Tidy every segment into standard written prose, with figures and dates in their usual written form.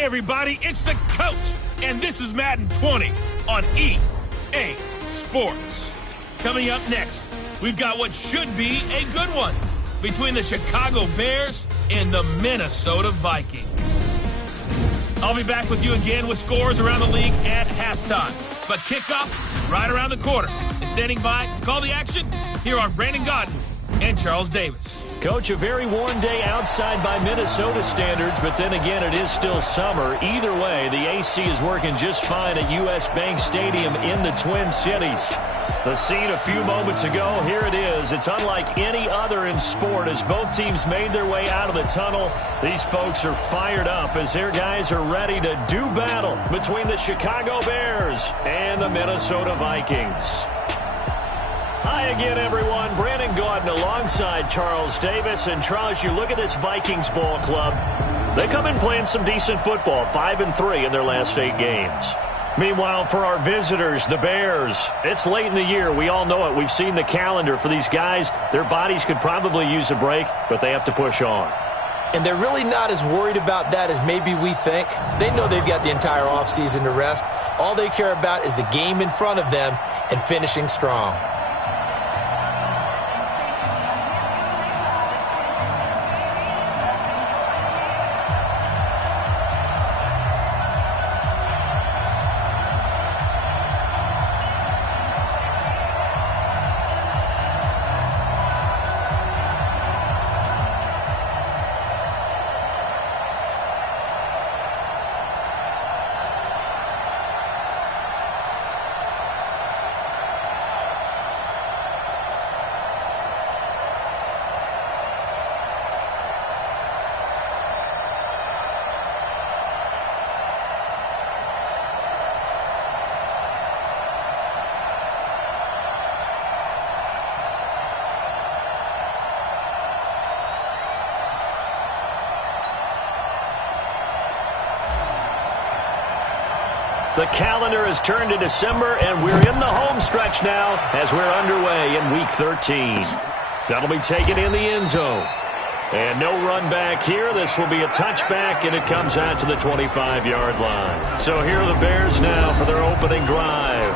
Hey everybody, it's the coach, and this is Madden 20 on EA Sports. Coming up next, we've got what should be a good one between the Chicago Bears and the Minnesota Vikings. I'll be back with you again with scores around the league at halftime. But kickoff right around the corner. And standing by to call the action, here are Brandon Godden and Charles Davis. Coach, a very warm day outside by Minnesota standards, but then again, it is still summer. Either way, the AC is working just fine at U.S. Bank Stadium in the Twin Cities. The scene a few moments ago, here it is. It's unlike any other in sport as both teams made their way out of the tunnel. These folks are fired up as their guys are ready to do battle between the Chicago Bears and the Minnesota Vikings. Hi again, everyone. Brandon Gaudin alongside Charles Davis. And Charles, you look at this Vikings ball club. They come in playing some decent football, 5-3 in their last 8 games. Meanwhile, for our visitors, the Bears, it's late in the year. We all know it. We've seen the calendar for these guys. Their bodies could probably use a break, but they have to push on. And they're really not as worried about that as maybe we think. They know they've got the entire offseason to rest. All they care about is the game in front of them and finishing strong. The calendar has turned to December, and we're in the home stretch now as we're underway in Week 13. That'll be taken in the end zone. And no run back here. This will be a touchback, and it comes out to the 25-yard line. So here are the Bears now for their opening drive.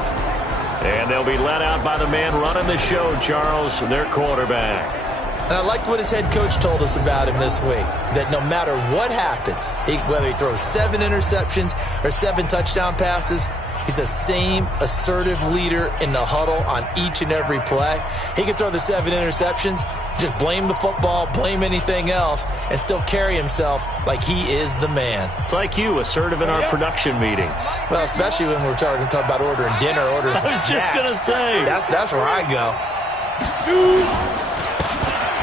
And they'll be let out by the man running the show, Charles, their quarterback. And I liked what his head coach told us about him this week, that no matter what happens, whether he throws 7 interceptions or 7 touchdown passes, he's the same assertive leader in the huddle on each and every play. He can throw the 7 interceptions, just blame the football, blame anything else, and still carry himself like he is the man. It's like you, assertive in our production meetings. Well, especially when we're talking about ordering dinner, ordering some snacks. I was just going to say. That's where I go.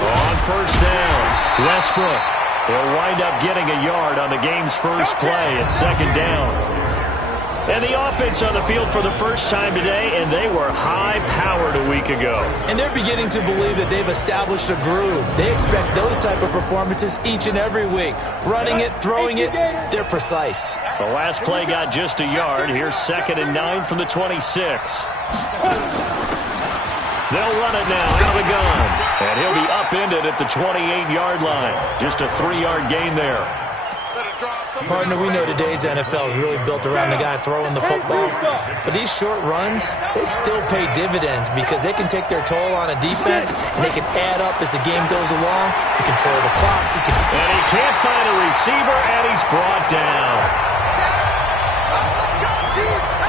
On first down, Westbrook. He'll wind up getting a yard on the game's first play at second down. And the offense on the field for the first time today, and they were high-powered a week ago. And they're beginning to believe that they've established a groove. They expect those type of performances each and every week. Running it, throwing it, they're precise. The last play got just a yard. Here's 2nd and 9 from the 26. They'll run it now out of the gun. And he'll be upended at the 28-yard line. Just a 3-yard gain there. Partner, we know today's NFL is really built around the guy throwing the football. But these short runs, they still pay dividends because they can take their toll on a defense, and they can add up as the game goes along. They control the clock. And he can't find a receiver, and he's brought down.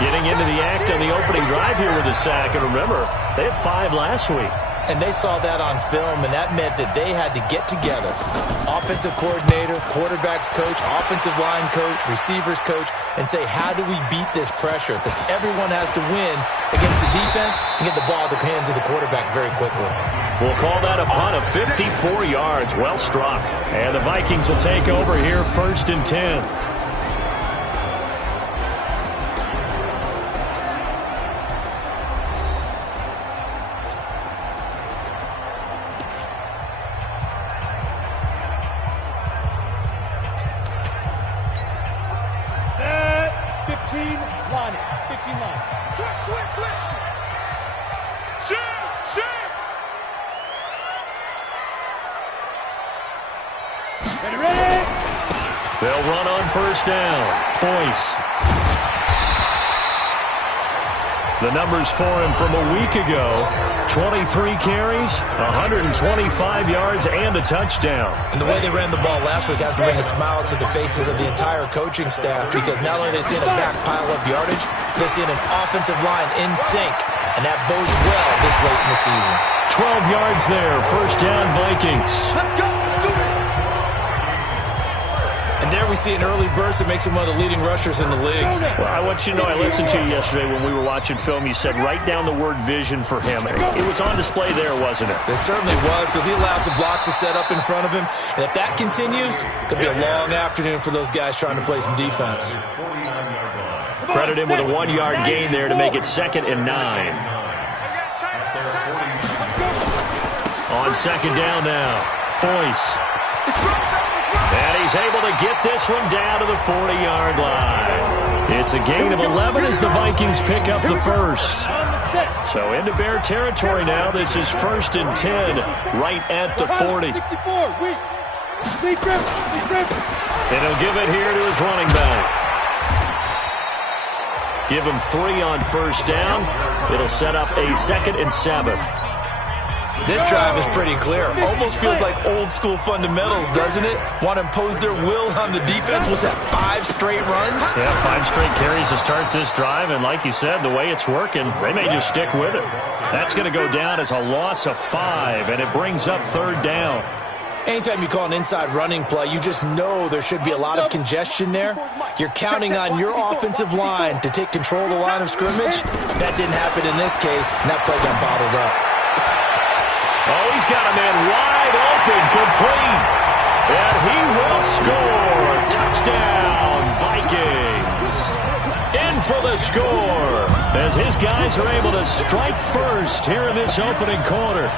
Getting into the act on the opening drive here with a sack. And remember, they had 5 last week. And they saw that on film, and that meant that they had to get together. Offensive coordinator, quarterback's coach, offensive line coach, receivers coach, and say, how do we beat this pressure? Because everyone has to win against the defense and get the ball at the hands of the quarterback very quickly. We'll call that a punt of 54 yards. Well struck. And the Vikings will take over here 1st and 10. They'll run on first down. Boyce. The numbers for him from a week ago: 23 carries, 125 yards, and a touchdown. And the way they ran the ball last week has to bring a smile to the faces of the entire coaching staff, because not only are they seeing a back pile up yardage, they're seeing an offensive line in sync, and that bodes well this late in the season. 12 yards there. First down, Vikings. Let's go. And there we see an early burst that makes him one of the leading rushers in the league. Well, I want you to know, I listened to you yesterday when we were watching film. You said write down the word vision for him. It was on display there, wasn't it? It certainly was, because he allows the blocks to set up in front of him. And if that continues, it'll be a long afternoon for those guys trying to play some defense. Credit him with a 1-yard gain there to make it 2nd and 9. On second down now, Boyce. And he's able to get this one down to the 40-yard line. It's a gain of 11 as the Vikings pick up the first. So into Bear territory now. This is 1st and 10 right at the 40. And he'll give it here to his running back. Give him 3 on first down. It'll set up a 2nd and 7. This drive is pretty clear. Almost feels like old school fundamentals, doesn't it? Want to impose their will on the defense. Was that 5 straight runs? Yeah, 5 straight carries to start this drive. And like you said, the way it's working, they may just stick with it. That's going to go down as a loss of 5, and it brings up 3rd down. Anytime you call an inside running play, you just know there should be a lot of congestion there. You're counting on your offensive line to take control of the line of scrimmage. That didn't happen in this case, and that play got bottled up. Oh, he's got a man wide open, complete. And he will score. Touchdown, Vikings. In for the score as his guys are able to strike first here in this opening quarter.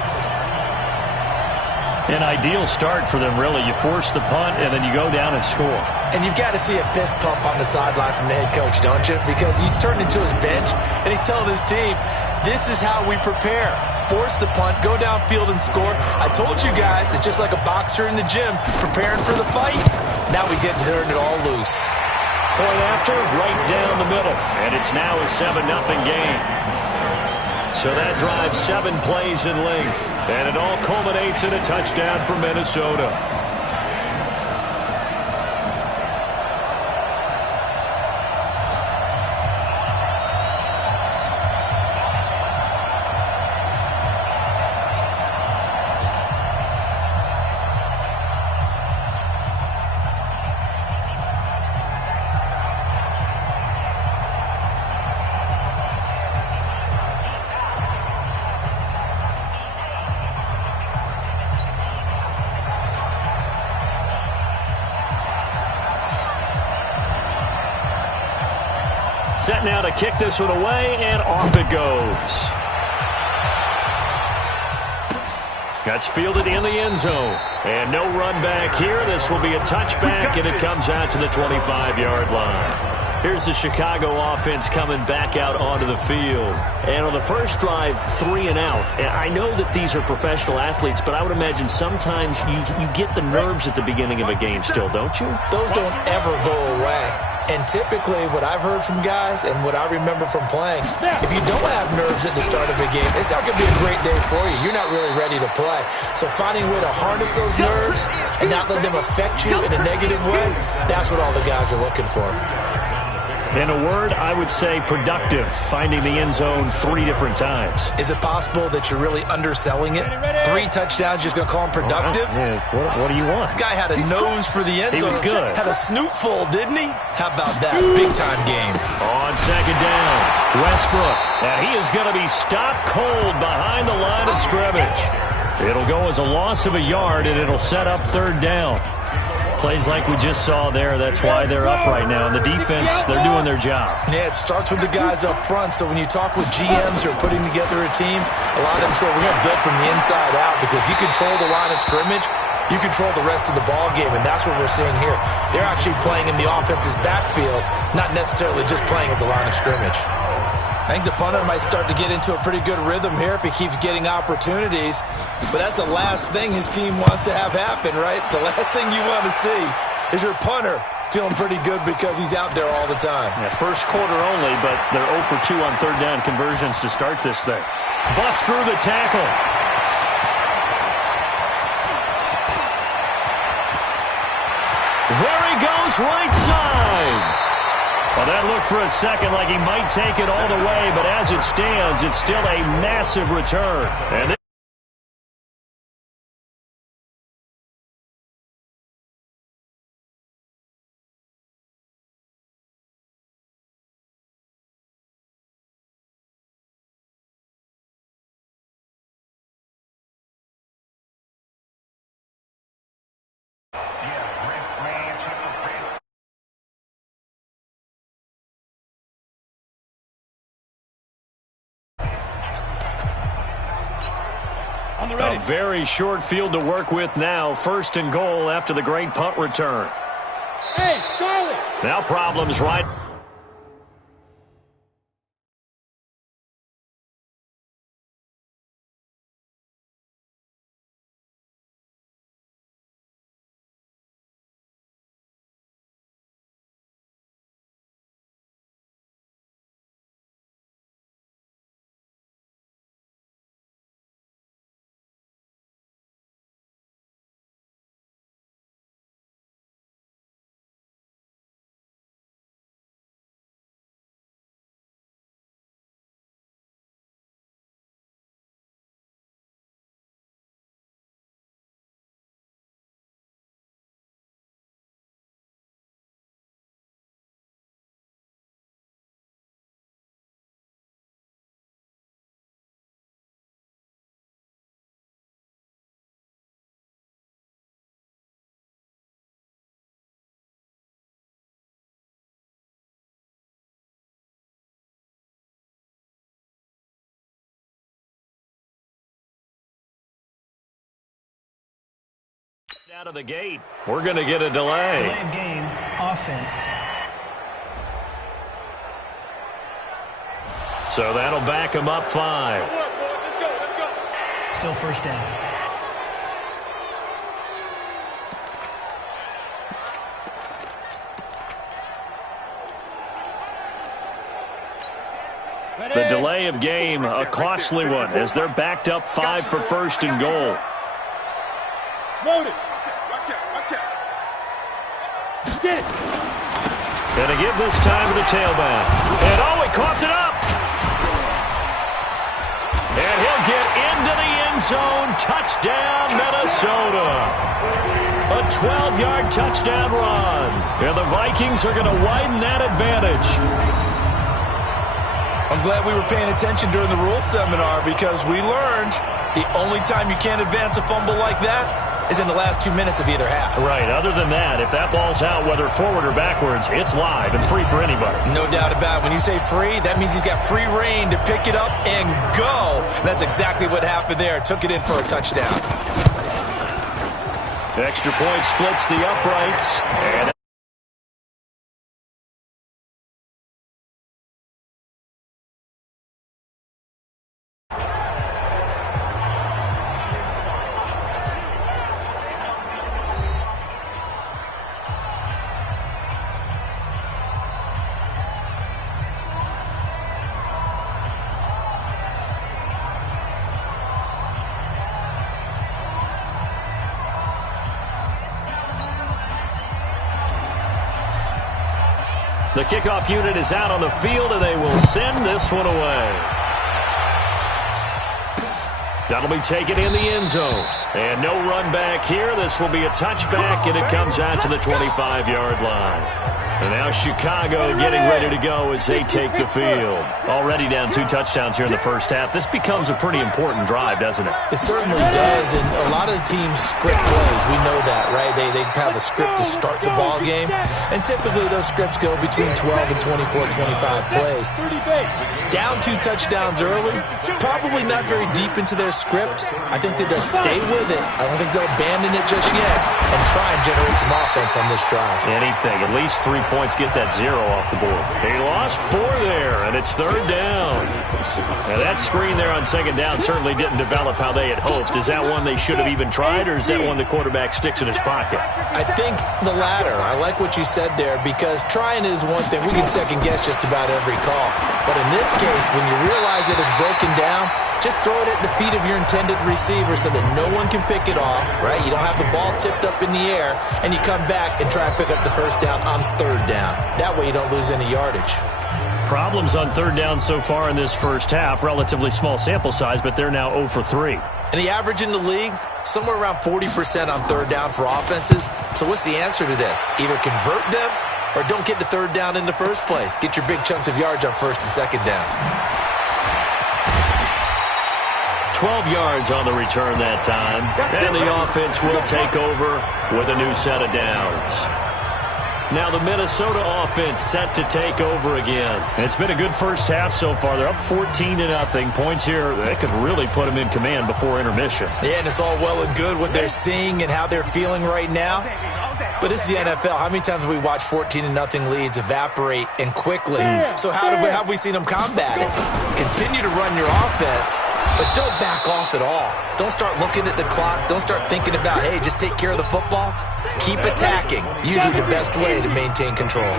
An ideal start for them, really. You force the punt, and then you go down and score. And you've got to see a fist pump on the sideline from the head coach, don't you? Because he's turned into his bench, and he's telling his team, this is how we prepare. Force the punt, go downfield and score. I told you guys, it's just like a boxer in the gym preparing for the fight. Now we get to turn it all loose. Point after, right down the middle. And it's now a 7-0 game. So that drives 7 plays in length. And it all culminates in a touchdown for Minnesota. Set now to kick this one away, and off it goes. That's fielded in the end zone. And no run back here. This will be a touchback, and it comes out to the 25-yard line. Here's the Chicago offense coming back out onto the field. And on the first drive, 3 and out. And I know that these are professional athletes, but I would imagine sometimes you get the nerves at the beginning of a game still, don't you? Those don't ever go away. And typically, what I've heard from guys and what I remember from playing, if you don't have nerves at the start of a game, it's not going to be a great day for you. You're not really ready to play. So finding a way to harness those nerves and not let them affect you in a negative way, that's what all the guys are looking for. In a word, I would say productive, finding the end zone 3 different times. Is it possible that you're really underselling it? 3 touchdowns, just going to call him productive? Yeah, what do you want? This guy had a nose for the end zone. He was good. Had a snoot full, didn't he? How about that? Big-time game. On second down, Westbrook. And he is going to be stopped cold behind the line of scrimmage. It'll go as a loss of a yard, and it'll set up 3rd down. Plays like we just saw there, that's why they're up right now. And the defense, they're doing their job. Yeah, it starts with the guys up front. So when you talk with GMs who are putting together a team, a lot of them say, we're going to build from the inside out, because if you control the line of scrimmage, you control the rest of the ball game, and that's what we're seeing here. They're actually playing in the offense's backfield, not necessarily just playing at the line of scrimmage. I think the punter might start to get into a pretty good rhythm here if he keeps getting opportunities. But that's the last thing his team wants to have happen, right? The last thing you want to see is your punter feeling pretty good because he's out there all the time. Yeah, first quarter only, but they're 0 for 2 on third down conversions to start this thing. Bust through the tackle. There he goes, right side. Well, that looked for a second like he might take it all the way, but as it stands, it's still a massive return. And a very short field to work with now. First and goal after the great punt return. Hey, Charlie! Now problems right. Out of the gate. We're going to get a delay. Delay of game, offense. So that'll back him up 5. Let's go. Still first down. The delay of game, a costly one, as they're backed up 5 for first and goal. Load it. Watch out. Get it. Gonna give this time to the tailback. And he coughed it up. And he'll get into the end zone. Touchdown, Minnesota. A 12-yard touchdown run. And the Vikings are going to widen that advantage. I'm glad we were paying attention during the rules seminar because we learned the only time you can't advance a fumble like that is in the last 2 minutes of either half. Right. Other than that, if that ball's out, whether forward or backwards, it's live and free for anybody. No doubt about it. When you say free, that means he's got free reign to pick it up and go. And that's exactly what happened there. Took it in for a touchdown. Extra point splits the uprights. And the kickoff unit is out on the field, and they will send this one away. That'll be taken in the end zone. And no run back here. This will be a touchback, and it comes out to the 25-yard line. And now Chicago getting ready to go as they take the field. Already down 2 touchdowns here in the first half. This becomes a pretty important drive, doesn't it? It certainly does, and a lot of the teams script plays. We know that, right? They have a script to start the ball game, and typically those scripts go between 12 and 24, 25 plays. Down 2 touchdowns early, probably not very deep into their script. I think that they'll stay with with it. I don't think they'll abandon it just yet and try and generate some offense on this drive. Anything. At least 3 points get that 0 off the board. He lost 4 there, and it's 3rd down. Now, that screen there on 2nd down certainly didn't develop how they had hoped. Is that one they should have even tried, or is that one the quarterback sticks in his pocket? I think the latter. I like what you said there, because trying is one thing. We can second-guess just about every call. But in this case, when you realize it is broken down, just throw it at the feet of your intended receiver so that no one can pick it off, right? You don't have the ball tipped up in the air, and you come back and try and pick up the 1st down on 3rd down. That way you don't lose any yardage. Problems on 3rd down so far in this first half. Relatively small sample size, but they're now 0 for 3. And the average in the league, somewhere around 40% on 3rd down for offenses. So what's the answer to this? Either convert them or don't get to 3rd down in the first place. Get your big chunks of yards on 1st and 2nd down. 12 yards on the return that time. And the offense will take over with a new set of downs. Now the Minnesota offense set to take over again. It's been a good first half so far. They're up 14-0. Points here, they could really put them in command before intermission. Yeah, and it's all well and good what they're seeing and how they're feeling right now. But this is the NFL. How many times have we watched 14-0 leads evaporate and quickly? So how have we seen them combat it? Continue to run your offense, but don't back off at all. Don't start looking at the clock. Don't start thinking about, hey, just take care of the football. Keep attacking. Usually the best way to maintain control. Now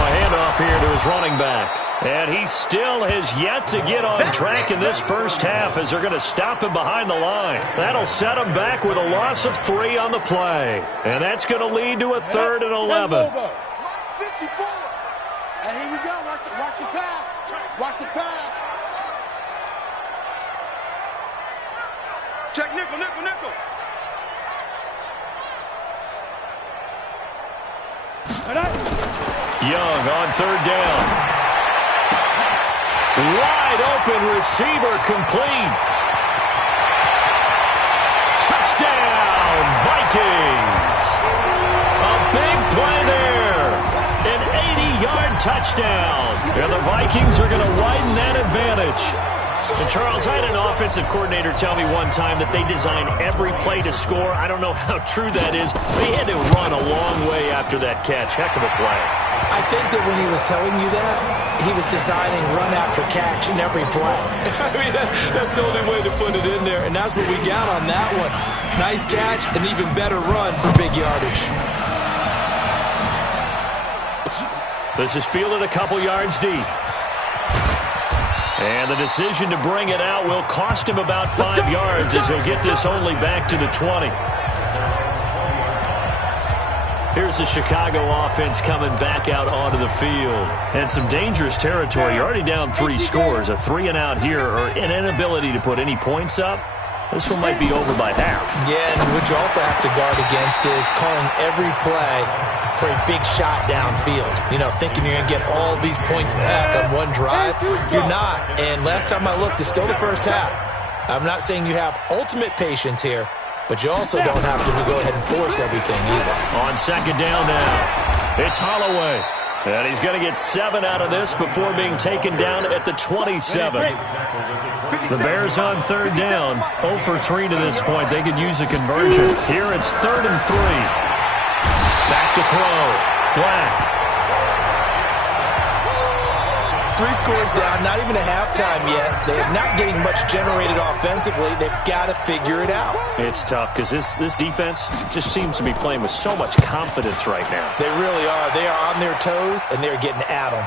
a handoff here to his running back. And he still has yet to get on track in this first half as they're going to stop him behind the line. That'll set him back with a loss of 3 on the play. And that's going to lead to a 3rd and 11. 54. And here we go. Watch the pass. Watch the pass. Check nickel. Young on 3rd down. Wide open receiver complete. Touchdown, Vikings. A big play there. An 80-yard touchdown. And the Vikings are going to widen that advantage. And Charles, I had an offensive coordinator tell me one time that they design every play to score. I don't know how true that is. They had to run a long way after that catch. Heck of a play. I think that when he was telling you that, he was designing run after catch in every play. I mean, that's the only way to put it in there, and that's what we got on that one. Nice catch, an even better run for big yardage. This is fielded a couple yards deep. And the decision to bring it out will cost him about 5 yards as he'll get this only back to the 20. Here's the Chicago offense coming back out onto the field. And some dangerous territory. You're already down 3 scores. A 3-and-out here, or an inability to put any points up. This one might be over by half. Yeah, and what you also have to guard against is calling every play for a big shot downfield. You know, thinking you're going to get all these points back on one drive. You're not. And last time I looked, it's still the first half. I'm not saying you have ultimate patience here, but you also don't have to go ahead and force everything either. On 2nd down now, it's Holloway. And he's going to get 7 out of this before being taken down at the 27. The Bears on 3rd down, 0 for 3 to this point. They could use a conversion. Here it's 3rd and 3. Back to throw. Black. 3 scores down, not even a halftime yet. They're not getting much generated offensively. They've got to figure it out. It's tough because this defense just seems to be playing with so much confidence right now. They really are. They are on their toes, and they're getting at them.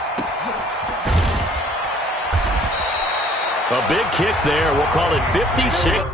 A big kick there. We'll call it 56.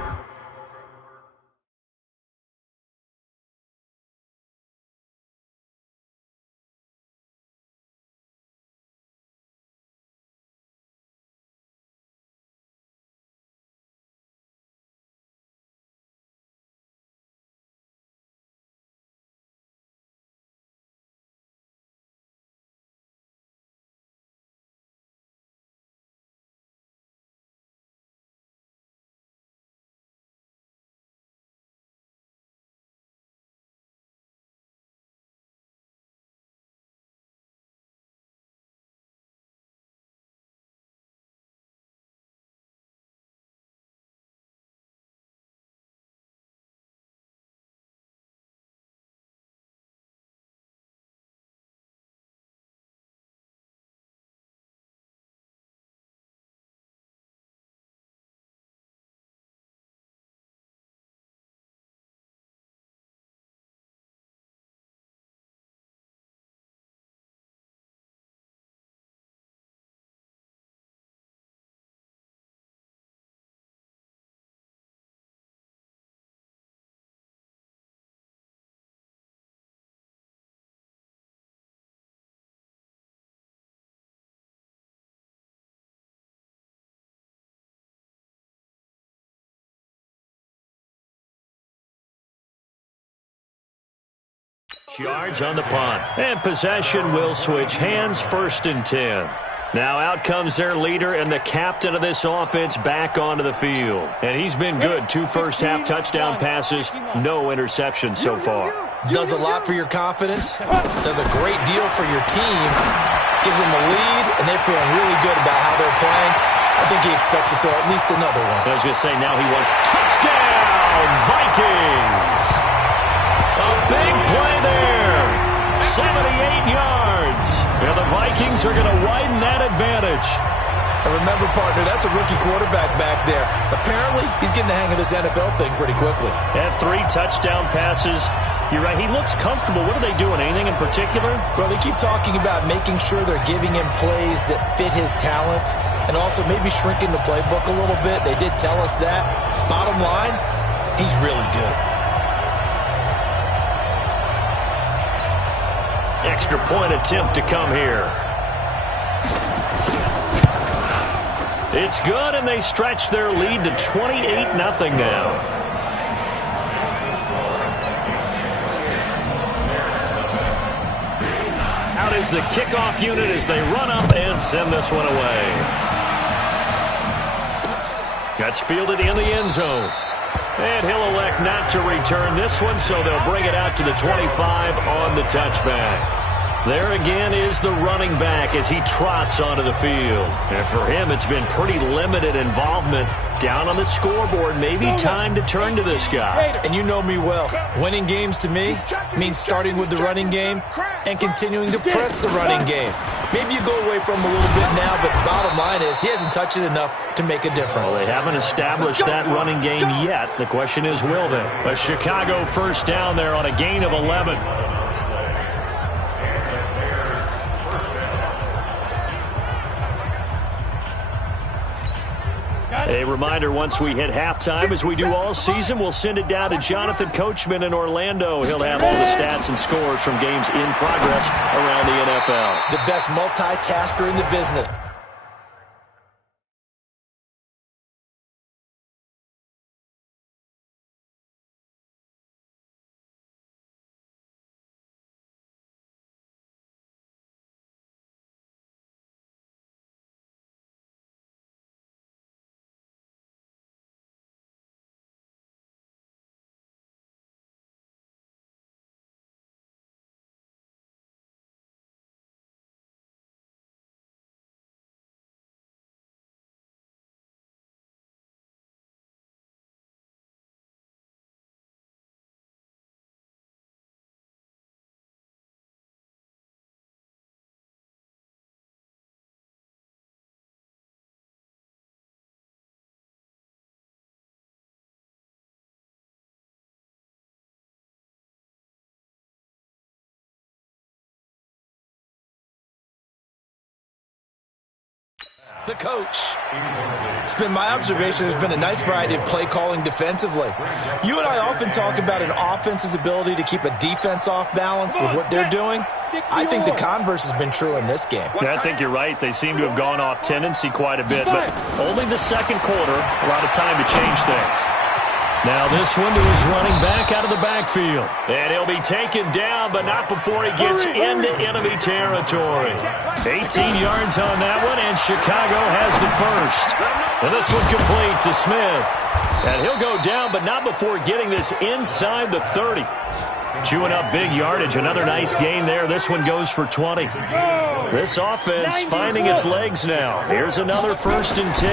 Yards on the punt. And possession will switch hands, 1st and 10. Now out comes their leader and the captain of this offense back onto the field. And he's been good. 2 first-half touchdown passes, no interceptions so far. Does a lot for your confidence, does a great deal for your team, gives them a lead, and they're feeling really good about how they're playing. I think he expects to throw at least another one. I was going to say, now he wants touchdown, Vikings! A big play there, 78 yards. And the Vikings are going to widen that advantage. And remember, partner, that's a rookie quarterback back there. Apparently, he's getting the hang of this NFL thing pretty quickly. Had 3 touchdown passes. You're right, he looks comfortable. What are they doing, anything in particular? Well, they keep talking about making sure they're giving him plays that fit his talents and also maybe shrinking the playbook a little bit. They did tell us that. Bottom line, he's really good. Extra point attempt to come here. It's good, and they stretch their lead to 28-0 now. Out is the kickoff unit as they run up and send this one away. That's fielded in the end zone. And he'll elect not to return this one, so they'll bring it out to the 25 on the touchback. There again is the running back as he trots onto the field. And for him, it's been pretty limited involvement. Down on the scoreboard, maybe time to turn to this guy. And you know me well. Winning games to me means starting with the running game and continuing to press the running game. Maybe you go away from him a little bit now, but the bottom line is he hasn't touched it enough to make a difference. Well, they haven't established that running game yet. The question is, will they? A Chicago first down there on a gain of 11. A reminder, once we hit halftime, as we do all season, we'll send it down to Jonathan Coachman in Orlando. He'll have all the stats and scores from games in progress around the NFL. The best multitasker in the business. The coach. It's been my observation there's been a nice variety of play calling defensively. You and I often talk about an offense's ability to keep a defense off balance with what they're doing. I think the converse has been true in this game. Yeah, I think you're right. They seem to have gone off tendency quite a bit, but only the second quarter, a lot of time to change things. Now this one to his running back out of the backfield. And he'll be taken down, but not before he gets into enemy territory. 18 yards on that one, and Chicago has the first. And this one complete to Smith. And he'll go down, but not before getting this inside the 30. Chewing up big yardage. Another nice gain there. This one goes for 20. This offense finding its legs now. Here's another 1st and 10.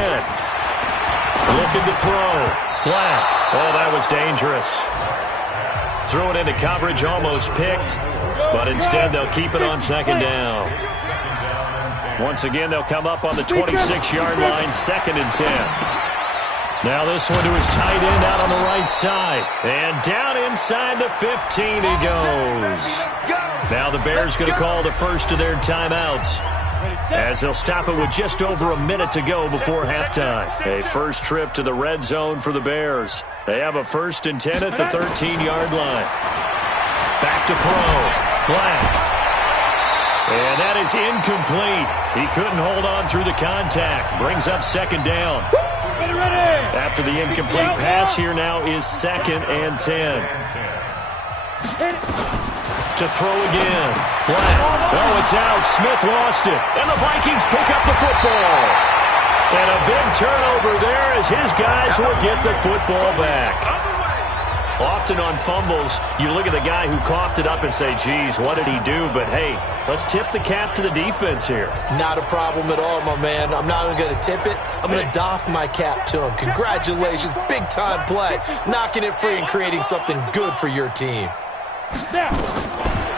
Looking to throw. Black. Oh, that was dangerous. Throw it into coverage, almost picked, but instead they'll keep it on 2nd down. Once again, they'll come up on the 26-yard line, 2nd and 10. Now this one to his tight end out on the right side. And down inside the 15 he goes. Now the Bears going to call the first of their timeouts, as they'll stop it with just over a minute to go before halftime. A first trip to the red zone for the Bears. They have a 1st and 10 at the 13-yard line. Back to throw. Black. And that is incomplete. He couldn't hold on through the contact. Brings up 2nd down. After the incomplete pass, here now is 2nd and 10. To throw again. Flat. Oh, it's out. Smith lost it. And the Vikings pick up the football. And a big turnover there as his guys will get the football back. Often on fumbles, you look at the guy who coughed it up and say, geez, what did he do? But, hey, let's tip the cap to the defense here. Not a problem at all, my man. I'm not even going to tip it. I'm going to doff my cap to him. Congratulations. Big-time play. Knocking it free and creating something good for your team.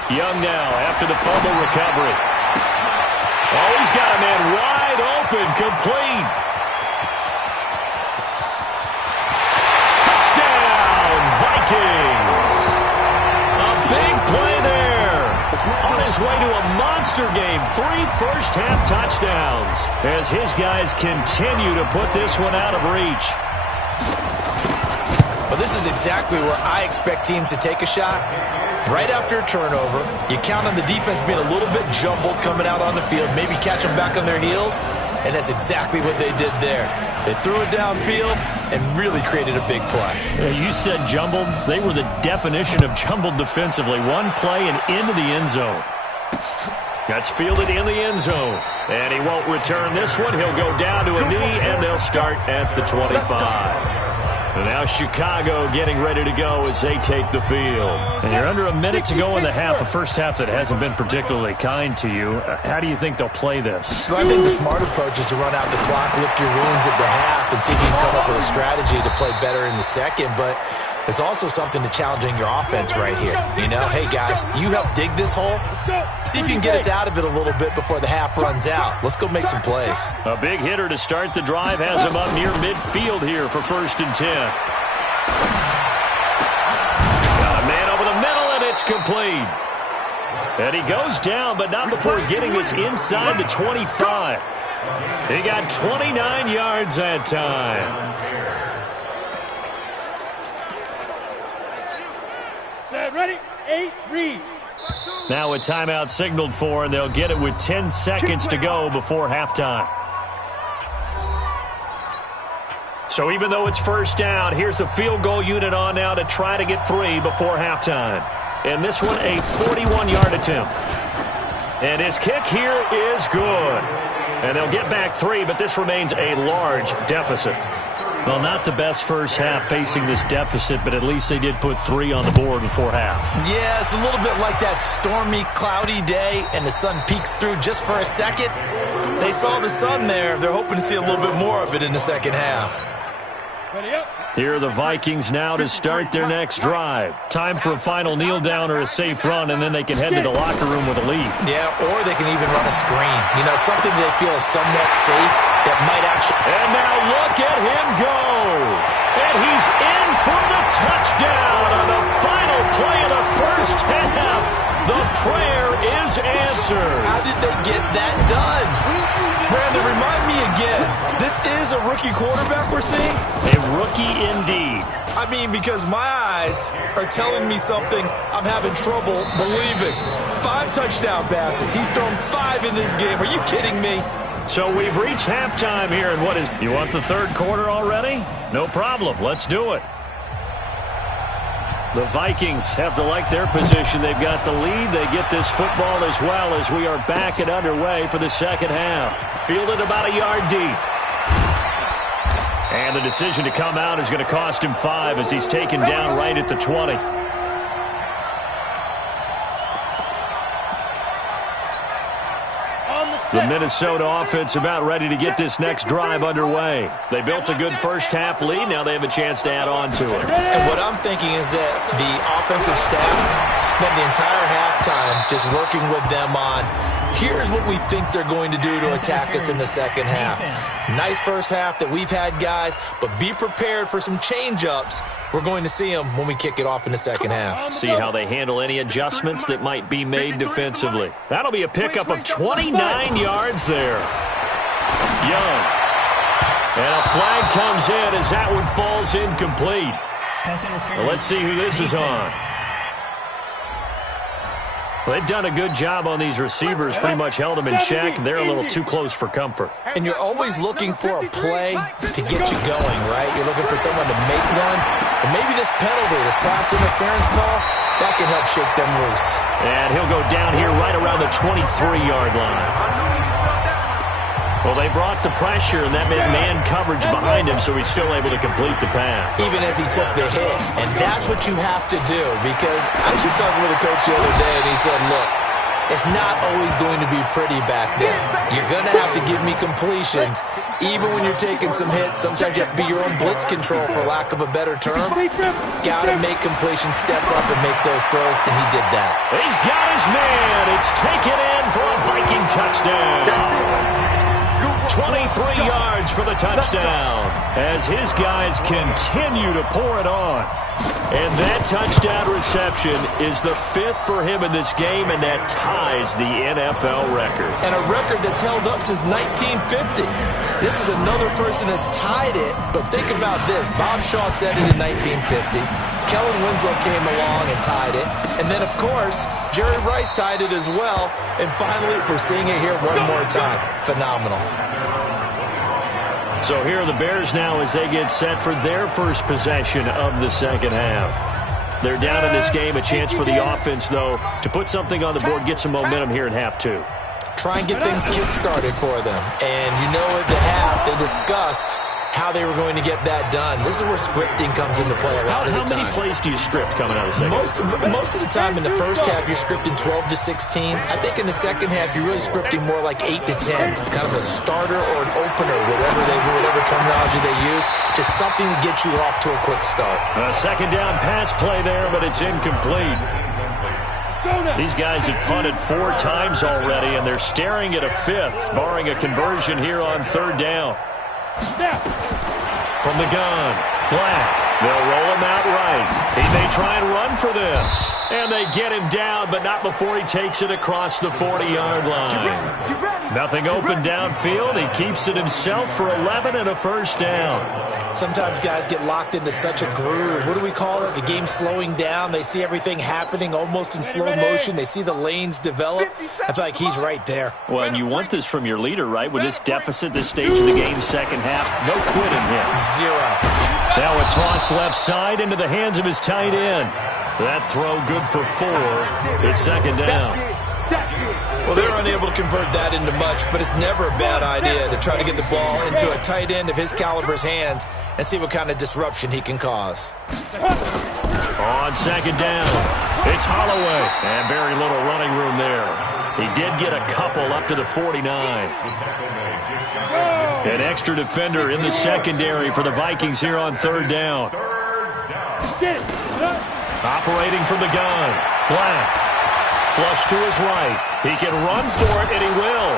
Young now after the fumble recovery. Oh, he's got a man wide open, complete. Touchdown, Vikings. A big play there. On his way to a monster game, 3 first-half touchdowns as his guys continue to put this one out of reach. Well, this is exactly where I expect teams to take a shot. Right after a turnover, you count on the defense being a little bit jumbled coming out on the field, maybe catch them back on their heels, and that's exactly what they did there. They threw it downfield and really created a big play. You said jumbled. They were the definition of jumbled defensively. One play and into the end zone. That's fielded in the end zone. And he won't return this one. He'll go down to a knee, and they'll start at the 25. And now Chicago getting ready to go as they take the field. And you're under a minute to go in the half, a first half that hasn't been particularly kind to you. How do you think they'll play this? Well, I think the smart approach is to run out the clock, lick your wounds at the half, and see if you can come up with a strategy to play better in the second. But there's also something to challenging your offense right here. You know, hey, guys, you help dig this hole. See if you can get us out of it a little bit before the half runs out. Let's go make some plays. A big hitter to start the drive has him up near midfield here for 1st and 10. Got a man over the middle, and it's complete. And he goes down, but not before getting this inside the 25. He got 29 yards that time. Ready? 8, read. Now a timeout signaled for, and they'll get it with 10 seconds to go before halftime. So even though it's first down, here's the field goal unit on now to try to get 3 before halftime. And this one, a 41-yard attempt. And his kick here is good. And they'll get back 3, but this remains a large deficit. Well, not the best first half facing this deficit, but at least they did put 3 on the board before half. Yeah, it's a little bit like that stormy, cloudy day, and the sun peeks through just for a second. They saw the sun there. They're hoping to see a little bit more of it in the second half. Here are the Vikings now to start their next drive. Time for a final kneel down or a safe run, and then they can head to the locker room with a lead. Yeah, or they can even run a screen. You know, something they feel is somewhat safe that might actually... And now look at him go. And he's in for the touchdown on the final play of the first half. The prayer is answered. How did they get that done? Brandon, remind me again. This is a rookie quarterback we're seeing? A rookie indeed. I mean, because my eyes are telling me something I'm having trouble believing. 5 touchdown passes. He's thrown 5 in this game. Are you kidding me? So we've reached halftime here, and what is... You want the third quarter already? No problem. Let's do it. The Vikings have to like their position. They've got the lead. They get this football as well as we are back and underway for the second half. Fielded about a yard deep. And the decision to come out is going to cost him 5 as he's taken down right at the 20. The Minnesota offense about ready to get this next drive underway. They built a good first half lead. Now they have a chance to add on to it. And what I'm thinking is that the offensive staff spent the entire halftime just working with them on, here's what we think they're going to do to attack us in the second half. Nice first half that we've had, guys, but be prepared for some change-ups. We're going to see them when we kick it off in the second half. See how they handle any adjustments that might be made defensively. That'll be a pickup of 29 yards there. Young. And a flag comes in as that one falls incomplete. Well, let's see who this is on. They've done a good job on these receivers, pretty much held them in check. They're a little too close for comfort. And you're always looking for a play to get you going, right? You're looking for someone to make one. But maybe this penalty, this pass interference call, that can help shake them loose. And he'll go down here right around the 23-yard line. Well, they brought the pressure, and that meant man coverage behind him, so he's still able to complete the pass. Even as he took the hit. And that's what you have to do, because I was just talking with a coach the other day, and he said, look, it's not always going to be pretty back there. You're going to have to give me completions. Even when you're taking some hits, sometimes you have to be your own blitz control, for lack of a better term. Got to make completions, step up and make those throws, and he did that. He's got his man. It's taken in for a Viking touchdown. 23 yards for the touchdown as his guys continue to pour it on. And that touchdown reception is the 5th for him in this game, and that ties the NFL record. And a record that's held up since 1950. This is another person that's tied it, but think about this. Bob Shaw said it in 1950. Kellen Winslow came along and tied it. And then, of course, Jerry Rice tied it as well. And finally, we're seeing it here one more time. Phenomenal. So here are the Bears now as they get set for their first possession of the second half. They're down in this game. A chance for the offense, though, to put something on the board, get some momentum here in half two. Try and get things kick-started for them. And you know at the half, they discussed how they were going to get that done. This is where scripting comes into play a lot of the time. How many plays do you script coming out of the second half? Most of the time in the first half, you're scripting 12 to 16. I think in the second half, you're really scripting more like 8 to 10. Kind of a starter or an opener, whatever terminology they use. Just something to get you off to a quick start. A second down pass play there, but it's incomplete. These guys have punted 4 times already, and they're staring at a 5th, barring a conversion here on third down. From the gun, Black. They'll roll him out right. He may try and run for this. And they get him down, but not before he takes it across the 40-yard line. Nothing open downfield. He keeps it himself for 11 and a first down. Sometimes guys get locked into such a groove. What do we call it? The game slowing down. They see everything happening almost in slow motion. They see the lanes develop. I feel like he's right there. Well, and you want this from your leader, right? With this deficit, this stage of the game, second half, no quitting him. 0. Now a toss left side into the hands of his tight end. That throw good for 4. It's second down. Well, they're unable to convert that into much, but it's never a bad idea to try to get the ball into a tight end of his caliber's hands and see what kind of disruption he can cause. On second down, it's Holloway, and very little running room there. He did get a couple up to the 49. An extra defender in the secondary for the Vikings here on third down. Operating from the gun, Black. Flush to his right. He can run for it, and he will.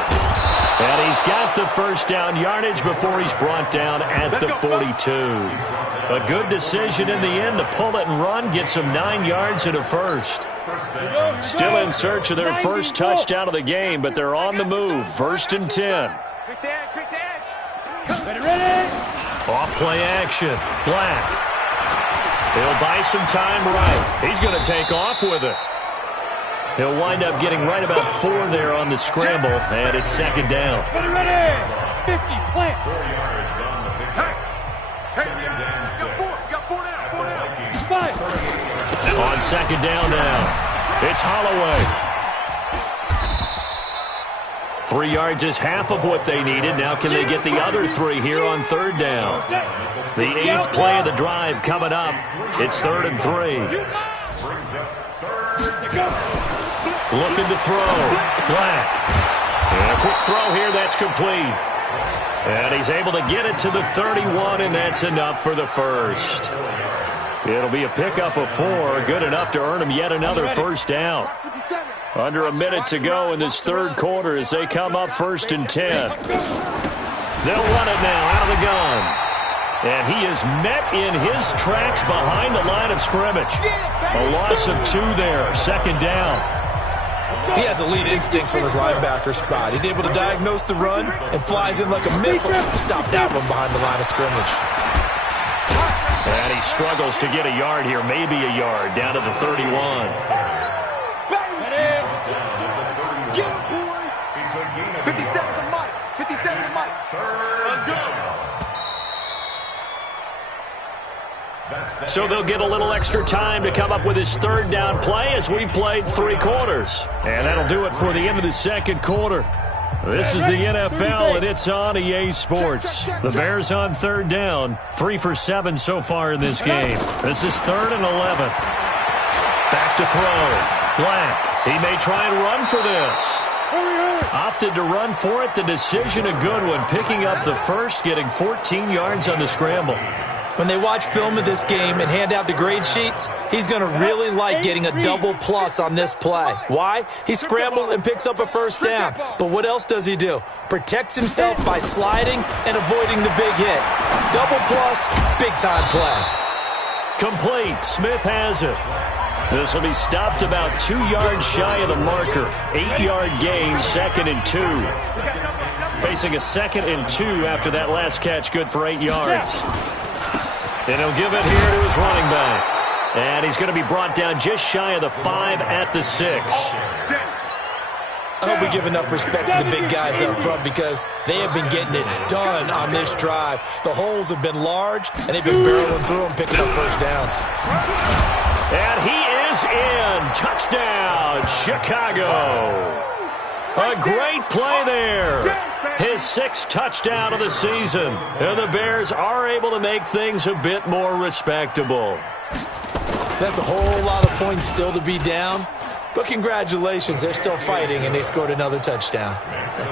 And he's got the first down yardage before he's brought down at the 42. A good decision in the end to pull it and run, get some 9 yards and a first. Still in search of their first touchdown of the game, but they're on the move. 1st and 10. Off play action. Black. He'll buy some time right. He's going to take off with it. He'll wind up getting right about 4 there on the scramble, and it's second down. 50, plant. 4 yards on the pickup. Got 4 down. 5. On second down now, it's Holloway. 3 yards is half of what they needed. Now can they get the other 3 here on third down? The 8th play of the drive coming up. It's 3rd and 3. Looking to throw. Black. And a quick throw here. That's complete. And he's able to get it to the 31, and that's enough for the first. It'll be a pickup of 4. Good enough to earn him yet another first down. Under a minute to go in this third quarter as they come up 1st and 10. They'll run it now out of the gun. And he is met in his tracks behind the line of scrimmage. A loss of 2 there. Second down. He has elite instincts from his linebacker spot. He's able to diagnose the run and flies in like a missile to stop that one behind the line of scrimmage. And he struggles to get a yard here, maybe a yard, down to the 31. Let's go. So they'll get a little extra time to come up with his third down play as we played 3 quarters. And that'll do it for the end of the second quarter. This is the NFL, and it's on EA Sports. The Bears on third down, 3 for 7 so far in this game. This is 3rd and 11. Back to throw. Black. He may try and run for this. Opted to run for it. The decision a good one. Picking up the first, getting 14 yards on the scramble. When they watch film of this game and hand out the grade sheets, he's going to really like getting a double plus on this play. Why? He scrambles and picks up a first down. But what else does he do? Protects himself by sliding and avoiding the big hit. Double plus, big-time play. Complete. Smith has it. This will be stopped about 2 yards shy of the marker. 8-yard gain, 2nd and 2. Facing a 2nd and 2 after that last catch, good for 8 yards. And he'll give it here to his running back. And he's going to be brought down just shy of the 5 at the 6. I hope we give enough respect to the big guys up front because they have been getting it done on this drive. The holes have been large, and they've been barreling through them, picking up first downs. And he is in. Touchdown, Chicago. A great play there. His 6th touchdown of the season. And the Bears are able to make things a bit more respectable. That's a whole lot of points still to be down. But congratulations, they're still fighting, and they scored another touchdown.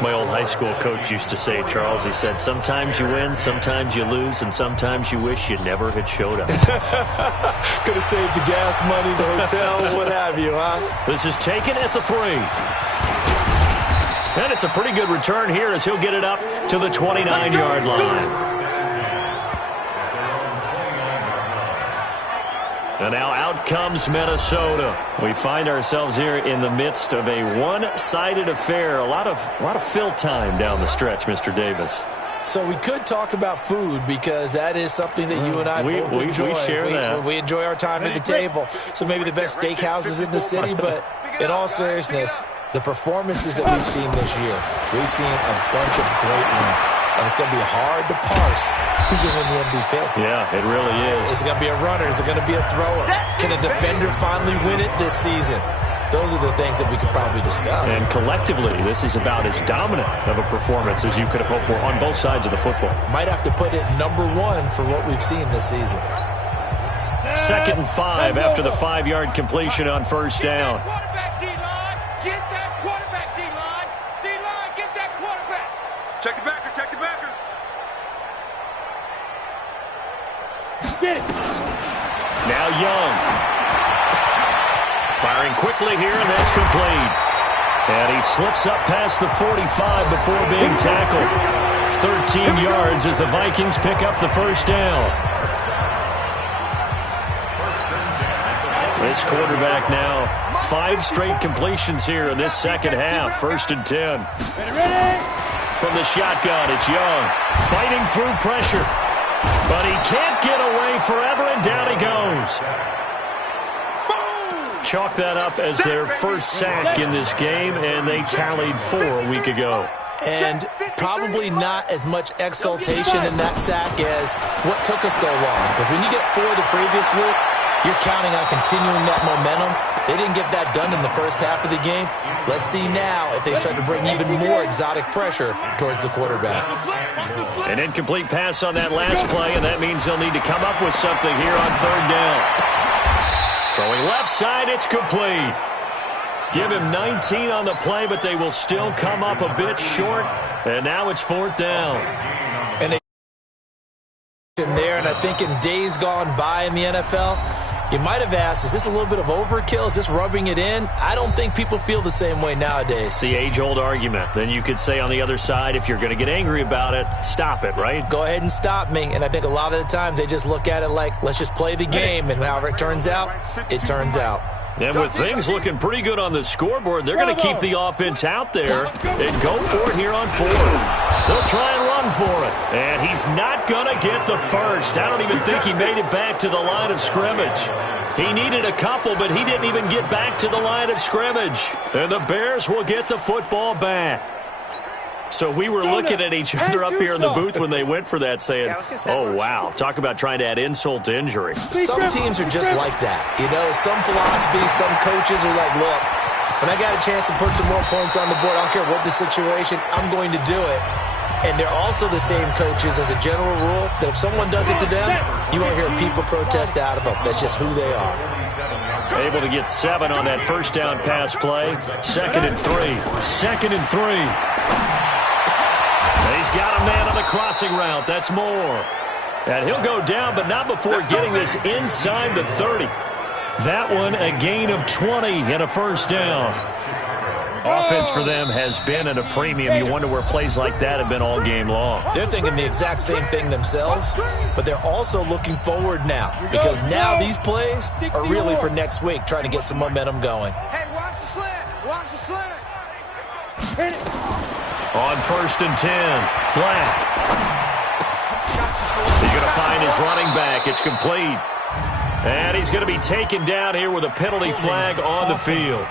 My old high school coach used to say, Charles, he said, sometimes you win, sometimes you lose, and sometimes you wish you never had showed up. Could have saved the gas money, the hotel, what have you, huh? This is taken at the 3. And it's a pretty good return here as he'll get it up to the 29-yard line. And now out comes Minnesota. We find ourselves here in the midst of a one-sided affair. A lot of fill time down the stretch, Mr. Davis. So we could talk about food because that is something that you and I both enjoy. We share that. We enjoy our time at the table. So maybe the best steakhouses in the city, but in all seriousness, the performances that we've seen this year, we've seen a bunch of great ones. And it's going to be hard to parse who's going to win the MVP. Yeah, it really is. Is it going to be a runner? Is it going to be a thrower? Can a defender finally win it this season? Those are the things that we could probably discuss. And collectively, this is about as dominant of a performance as you could have hoped for on both sides of the football. Might have to put it number 1 for what we've seen this season. 2nd and 5 after the 5-yard completion on first down. Check the backer, check the backer. Now Young. Firing quickly here, and that's complete. And he slips up past the 45 before being tackled. 13 yards as the Vikings pick up the first down. This quarterback now, 5 straight completions here in this second half. 1st and 10. From the shotgun, it's Young fighting through pressure. But he can't get away forever, and down he goes. Chalk that up as their first sack in this game, and they tallied 4 a week ago. And probably not as much exultation in that sack as what took us so long. Because when you get 4 the previous week, you're counting on continuing that momentum. They didn't get that done in the first half of the game. Let's see now if they start to bring even more exotic pressure towards the quarterback. An incomplete pass on that last play, and that means they'll need to come up with something here on 3rd down. Throwing left side, it's complete. Give him 19 on the play, but they will still come up a bit short. And now it's 4th down. And they in there, and I think in days gone by in the NFL, you might have asked, is this a little bit of overkill? Is this rubbing it in? I don't think people feel the same way nowadays. It's the age-old argument. Then you could say on the other side, if you're going to get angry about it, stop it, right? Go ahead and stop me. And I think a lot of the times they just look at it like, let's just play the game. And however it turns out, it turns out. And with things looking pretty good on the scoreboard, they're going to keep the offense out there and go for it here on 4th. They'll try and run for it. And he's not going to get the first. I don't even think he made it back to the line of scrimmage. He needed a couple, but he didn't even get back to the line of scrimmage. And the Bears will get the football back. So we were looking at each other up here in the booth when they went for that saying, oh, wow, talk about trying to add insult to injury. Some teams are just like that. You know, some philosophies, some coaches are like, look, when I got a chance to put some more points on the board, I don't care what the situation, I'm going to do it. And they're also the same coaches as a general rule that if someone does it to them, you won't hear people protest out of them. That's just who they are. Able to get 7 on that first down pass play. 2nd and 3. 2nd and 3. He's got a man on the crossing route. That's Moore. And he'll go down, but not before getting this inside the 30. That one a gain of 20 and a first down. Offense for them has been at a premium. You wonder where plays like that have been all game long. They're thinking the exact same thing themselves, but they're also looking forward now because now these plays are really for next week, trying to get some momentum going. Hey, watch the slant. Watch the slant. On 1st and 10, Black. He's going to find his running back. It's complete. And he's going to be taken down here with a penalty flag on the field.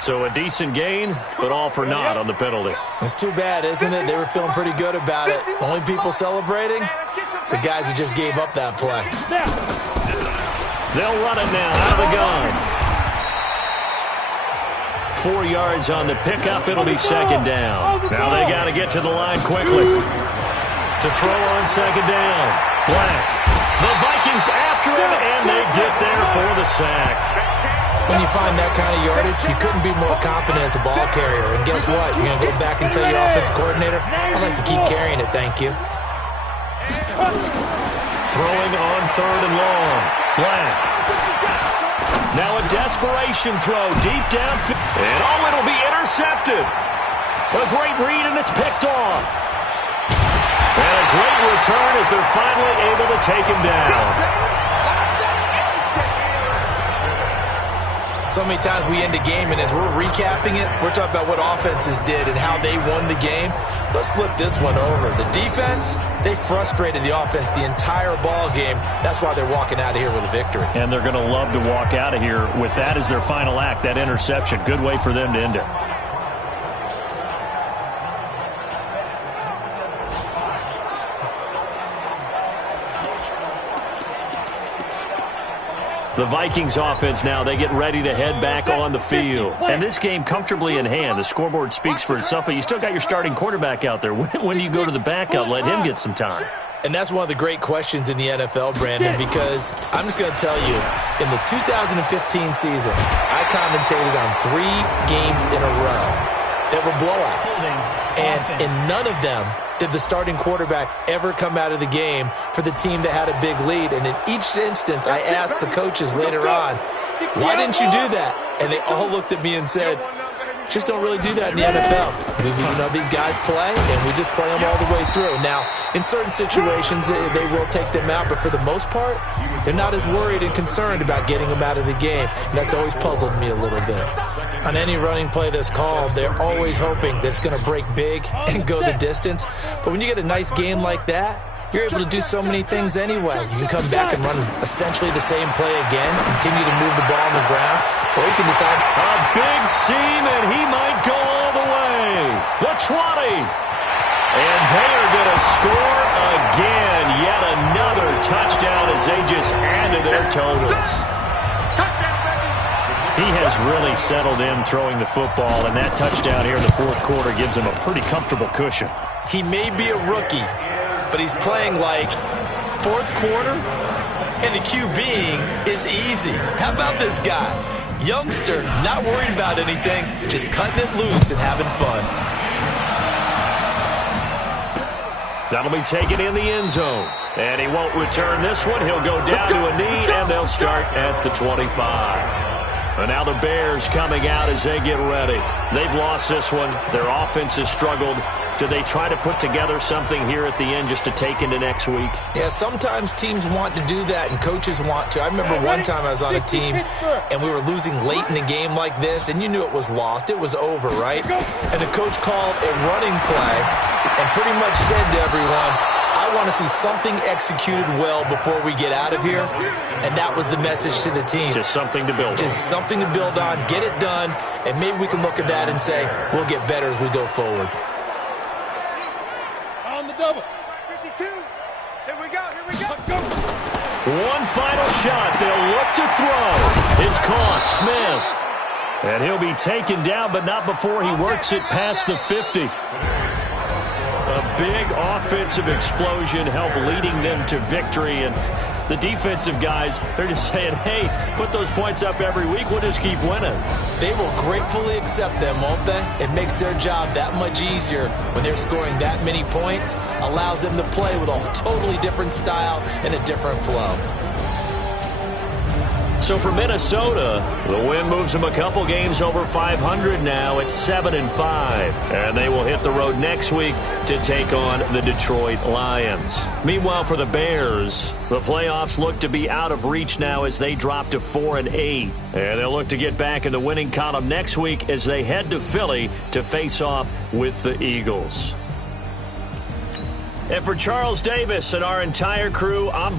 So a decent gain, but all for naught on the penalty. It's too bad, isn't it? They were feeling pretty good about it. Only people celebrating, the guys who just gave up that play. They'll run it now out of the gun. 4 yards on the pickup. It'll be 2nd down. Now they got to get to the line quickly. To throw on 2nd down. Black. The Vikings after him, and they get there for the sack. When you find that kind of yardage, you couldn't be more confident as a ball carrier. And guess what? You're going to go back and tell your offensive coordinator, I'd like to keep carrying it, thank you. Throwing on 3rd and long. Black. Now a desperation throw deep downfield. And it'll be intercepted. A great read, and it's picked off. And a great return as they're finally able to take him down. So many times we end a game, and as we're recapping it, we're talking about what offenses did and how they won the game. Let's flip this one over. The defense, they frustrated the offense the entire ball game. That's why they're walking out of here with a victory. And they're going to love to walk out of here with that as their final act, that interception. Good way for them to end it. The Vikings offense now, they get ready to head back on the field. And this game comfortably in hand. The scoreboard speaks for itself, but you still got your starting quarterback out there. When do you go to the backup? Let him get some time. And that's one of the great questions in the NFL, Brandon, because I'm just going to tell you, in the 2015 season, I commentated on 3 games in a row that were blowouts. And in none of them did the starting quarterback ever come out of the game for the team that had a big lead. And in each instance, I asked the coaches later on, why didn't you do that? And they all looked at me and said, just don't really do that in the NFL. You know, these guys play, and we just play them all the way through. Now, in certain situations, they will take them out, but for the most part, they're not as worried and concerned about getting them out of the game. And that's always puzzled me a little bit. On any running play that's called, they're always hoping that it's going to break big and go the distance. But when you get a nice game like that, you're able to do so many things anyway. You can come back and run essentially the same play again, continue to move the ball on the ground, or you can decide, a big seam, and he might go all the way. The 20. And they are going to score again. Yet another touchdown as they just add to their totals. He has really settled in throwing the football, and that touchdown here in the 4th quarter gives him a pretty comfortable cushion. He may be a rookie, but he's playing like 4th quarter, and the QBing is easy. How about this guy? Youngster, not worried about anything, just cutting it loose and having fun. That'll be taken in the end zone. And he won't return this one. He'll go down to a knee, and they'll start at the 25. And now the Bears coming out as they get ready. They've lost this one. Their offense has struggled. Do they try to put together something here at the end just to take into next week? Yeah, sometimes teams want to do that and coaches want to. I remember one time I was on a team and we were losing late in the game like this, and you knew it was lost. It was over, right? And the coach called a running play and pretty much said to everyone, I I want to see something executed well before we get out of here, and that was the message to the team. Just something to build on. Just something to build on, get it done, and maybe we can look at that and say, we'll get better as we go forward. On the double. 52. Here we go. Go. One final shot. They'll look to throw. It's caught. Smith. And he'll be taken down, but not before he works it past the 50. A big offensive explosion helped leading them to victory. And the defensive guys, they're just saying, hey, put those points up every week. We'll just keep winning. They will gratefully accept them, won't they? It makes their job that much easier when they're scoring that many points. Allows them to play with a totally different style and a different flow. So for Minnesota, the win moves them a couple games over 500 now at 7-5. And they will hit the road next week to take on the Detroit Lions. Meanwhile, for the Bears, the playoffs look to be out of reach now as they drop to 4-8. And they'll look to get back in the winning column next week as they head to Philly to face off with the Eagles. And for Charles Davis and our entire crew, I'm